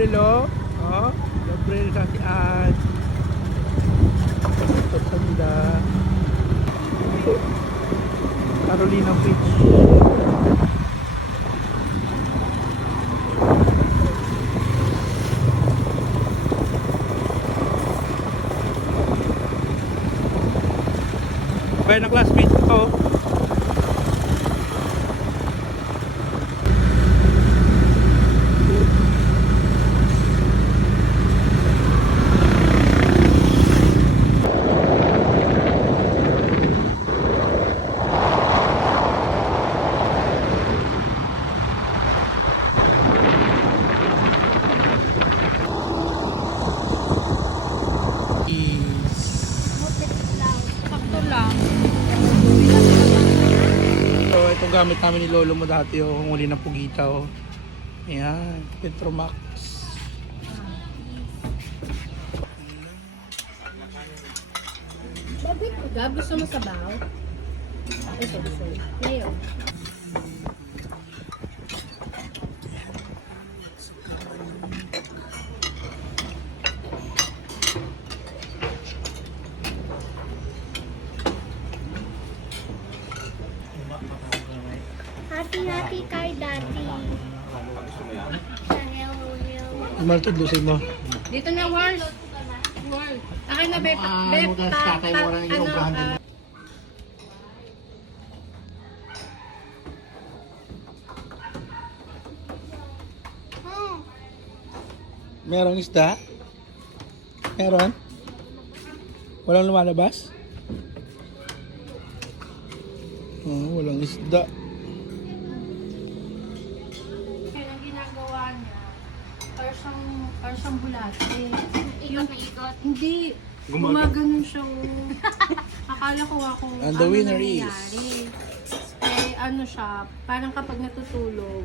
Gabriel, oh. Oh, Gabriel sa si. Ito sila. Carolina Beach. Kaya na classmate ko. Is Sakto lang. So, itong gamit namin ni Lolo mo dati, oh, ang uli ng pugita, oh. Ayan, Petromax. Gab, gusto mo sabaw? Ito, gusto. Ngayon. Hati-hati hello, hello. Maltod, lusin mo. Dito na, Wars. Wars. Akin na, Bep. Ah, Bep, ano yung upahan din. ah, Hmm. Merong isda? Meron? Walang lumalabas? Oh, walang isda. Kaya ang ginagawa niya, para siyang, para siyang bulate. Ikot na ikot. Hindi. Gumaganon siyang... Akala ko ako And the ano winner is- nangyayari. Eh, ano siya, parang kapag natutulog,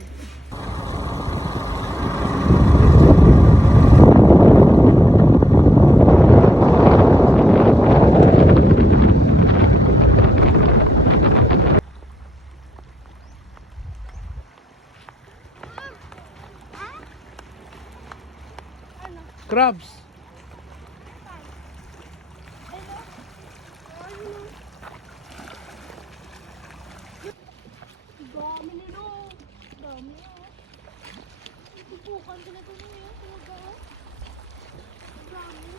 Crabs! Dami nila. Dami oh. Ito na yun. Talaga oh. Dami.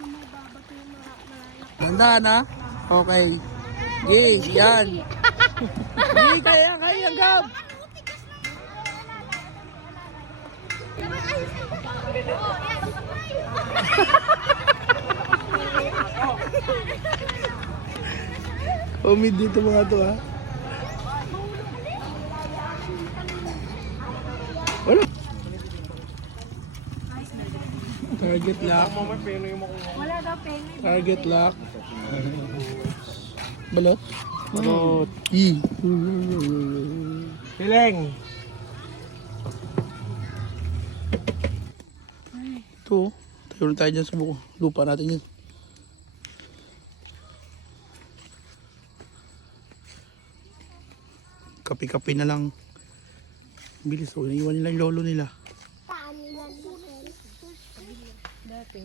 May babato yung mga malalaki. Ganda na? Okay. Yes, yan. Hindi, kaya, kaya, Gab. Umid dito mga to, ha? Wala. Target lock. wala daw penny. Target lock. Balot. Balot. E. Pileng! Ito. Tayo na tayo dyan sa buko. Lupa natin yun. Kapi-kapi na lang. Bilis. O, naiwan nila yung lolo nila. Paano lang Dati,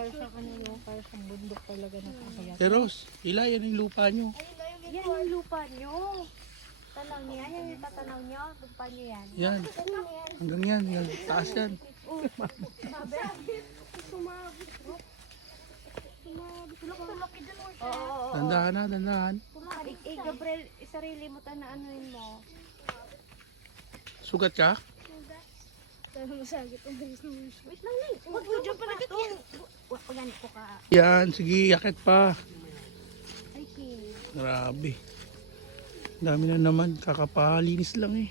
para siyang ano no, para siyang bundok talaga na kakayat. Eh, Ros, ila yan yung lupa nyo. Yan yung lupa nyo. Tanaw niya. Yan yung tatanaw nyo. Lupa nyo yan. Yan. Hanggang yan. yan. Taas yan. Sumabit. Sumabit. Tulok-tulok dyan mo siya. Dandahan na, dandahan. Eh, Gabriel, isarili mo ta na anuin mo. Sugat ka? Sana masagit ang bilis ng wish. Wait lang, Nay. Huwag mo dyan pala ito. Huwag ganit ko ka. Yan, sige, yakit pa. Grabe. Dami na naman. Kakapalinis lang eh.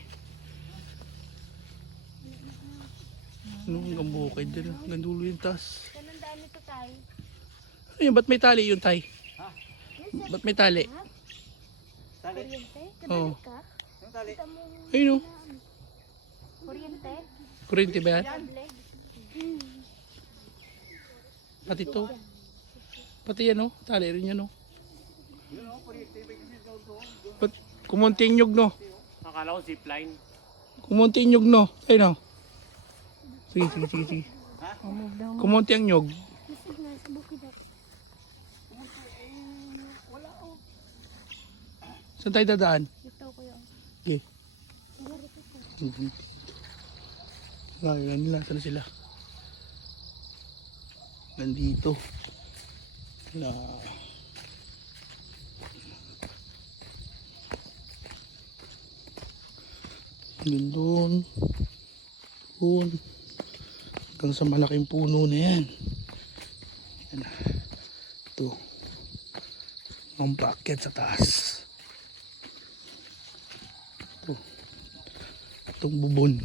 Ano, hanggang bukid din. Hanggang dulo yung tas. Ganun daan ito, Tay. Ano yun? Ba't may tali yung tay? Ba't may tali? Kuryente? Oo. Kita mo Ayun o. kuryente? Kurente ba yan? Pati to. Pati yan o. Tali rin yan o. Ba't kumunti no? Akala ko zipline. Kumunti nyug, no? Ayun, no? Sige, sige, sige, sige. Kumunti ang ako. Saan tayo dadaan? Ito ko yun. Okay. Ay, yan nila. Saan sila? Nandito. Na. Yun doon. Doon. Hanggang sa malaking puno na yan. Yan. Ito. Ang paakyat sa taas. Ito. Itong bubon.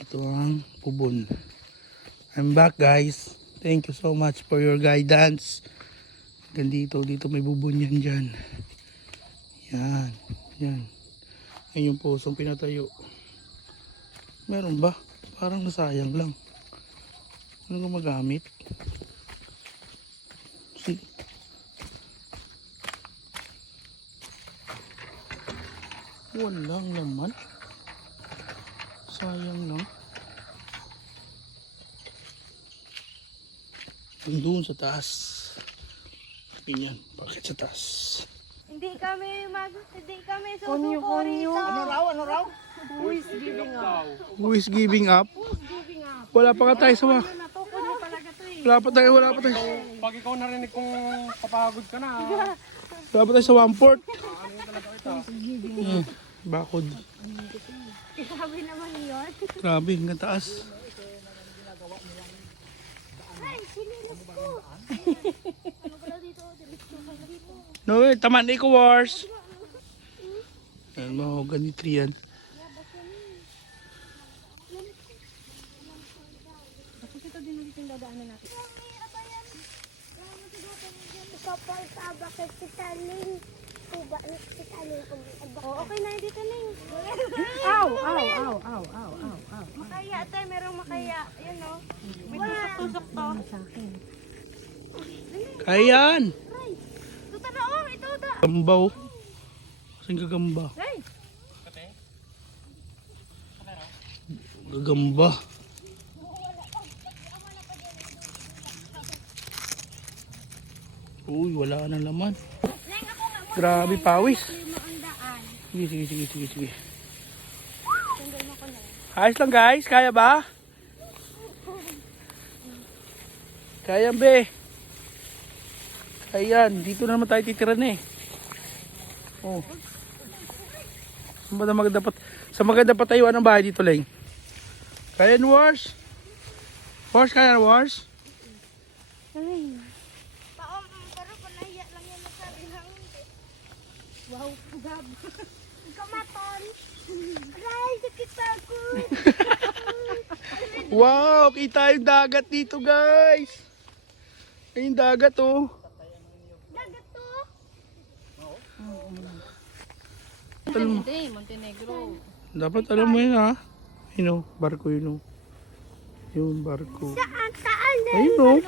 Ito ang bubon. I'm back guys. Thank you so much for your guidance. Hanggang dito. May bubon yan dyan. Yan. Yan. Yan yung posong pinatayo. Meron ba? Parang nasayang lang. Ano gumagamit? Si Walang naman. Sayang lang. Doon sa taas. Ganyan, bakit sa taas? Hindi kami mag... Hindi kami susuko rito. Ano raw? Ano raw? Who is giving up? Who is giving up? Wala pa nga tayo sa mga. Eh. Wala pa tayo, wala pa tayo. Pag ikaw narinig kong papagod ka na. Wala pa tayo sa one port. Hmm, bakod. Sabi naman yun. Grabe, hanggang taas. Ay, sinilas ko. Ano pala dito? Dilis ko pala dito. No, eh, taman na ko wars. Yan, mahogany tree yan. Tapos ito din ulit yung dadaanan natin. Ikaw po ay kaabakit si Taling. Tuba na si Taling. Oh, okay na hindi Taling. Aw, aw, aw, aw, aw, aw, aw. Makaya, tay. Merong makaya. Yan o. May tusok-tusok to. Kaya yan. Ito na oh. Ito da. Gamba oh. Kasing gagamba. Ay, Gagamba. Uy, wala na laman. Grabe pawis. Sige, sige, sige, sige, sige. Ayos lang guys, kaya ba? Kaya be. Ayan, dito na naman tayo titira na eh. Oh. Na maganda pat sa maganda patayuan ng bahay dito lang? Kaya Wars? Wars, kaya Wars? Ay. Paom, pero panahiya lang yan nasabi lang. Wow, gab. Kamaton. Aray, sakit ako. Wow, kita yung dagat dito guys. Ay, yung dagat oh. Dagat to. Alam mo, hindi, Montenegro. dapat alam mo yun ha. Yun oh, barko yun oh. Yun, barko. Saan? Saan? Ayun oh.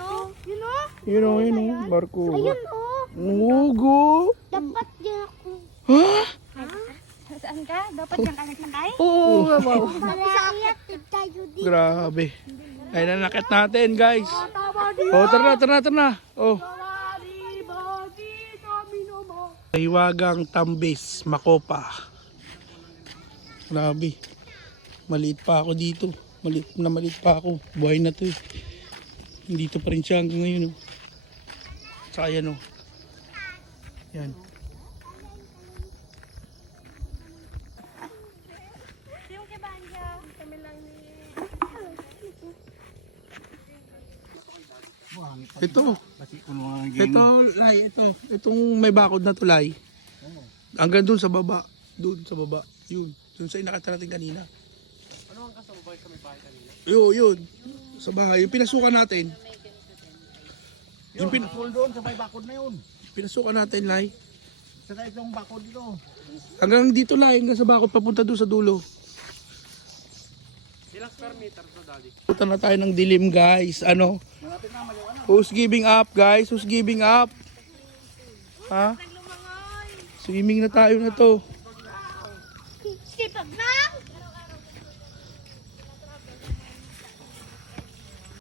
You know? Yun oh, yun oh, barko. Ayun oh. Ugo. Dapat Ha? Saan ka? Dapat kang kagat-lakay? Oo, wow. Para iyak tayo dito. Grabe. Ay, nanakit natin guys. Oh, tara na, tara na, tara na. Oh. Hiwagang Tambis, Makopa. Grabe. Maliit pa ako dito. Maliit na maliit pa ako. Buhay na to eh. Dito pa rin siya hanggang ngayon oh. Saka yan oh. Yan. Yung kay Banja. Kami lang ni... Ito. Ito, lay, ito. Itong may bakod na tulay. Hanggang dun sa baba. Dun sa baba. Yun. Dun sa inakita natin kanina. ano ang kasabay sa may bahay kanina? Yun, yun. Sa bahay. Yung pinasukan natin. Yung pin doon sa may bakod na yun. pinasukan natin, Lay. Saka itong bakod dito. Hanggang dito, Lay. Hanggang sa bakod papunta doon sa dulo. Ilang square meter to, daddy? Na tayo ng dilim, guys. Ano? Who's giving up, guys? Who's giving up? Ha? Swimming na tayo na to.